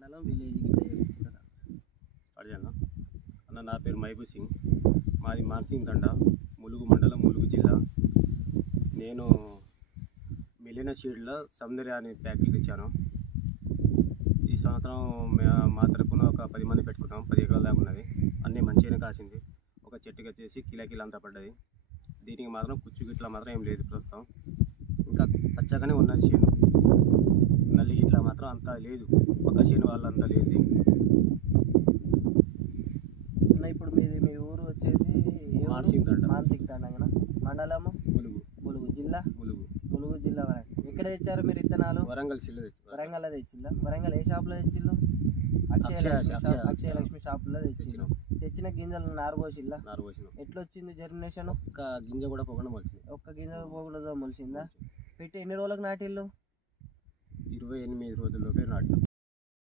మండలం విలేజ్ అడిగాను అన్న. నా పేరు మహబూబ్ సింగ్, మాది మార్తింగ్ తండ, ములుగు మండలం, ములుగు జిల్లా. నేను మిలియన సీడ్లో సౌందర్య అనే ప్యాకెట్ ఇచ్చాను. ఈ సంవత్సరం మా తరపున ఒక 10 మంది పెట్టుకున్నాం. 10 ఎకరాల దాకా ఉన్నది. అన్నీ మంచిగానే కాసింది. ఒక చెట్టుకి వచ్చేసి కిలో అంతా పడ్డది. దీనికి మాత్రం కుచ్చు గిట్లా మాత్రం ఏం లేదు ప్రస్తుతం. ఇంకా పచ్చగానే ఉన్నది చేను. నల్లి గిట్లా మాత్రం అంతా లేదు. పక్క చేను వాళ్ళంతా లేదు. ఇప్పుడు మీ ఊరు వచ్చేసి మాన్సింగ్ తండ, మాన్సింగ్ తండ మండలము ములుగు, ములుగు జిల్లా, ములుగు జిల్లా. ఎక్కడ తెచ్చారు మీరు విత్తనాలు? వరంగల్ జిల్లా. వరంగల్ తెచ్చిందా? వరంగల్ ఏ షాప్లో తెచ్చిల్లు? అక్షయ లక్ష్మి షాపులో తెచ్చిల్లు. తెచ్చిన గింజలు నారబోసిల్లా? నారబోసినాం. ఎట్లా వచ్చింది జర్మినేషన్? ఒక్క గింజ కూడా పోకుండా మొలిచింది. ఒక్క గింజ పోకుండా మొలిచిందా? పెట్టి ఎన్ని రోజులకు నాటిల్లు? 28 రోజుల్లోపే నాటినాం.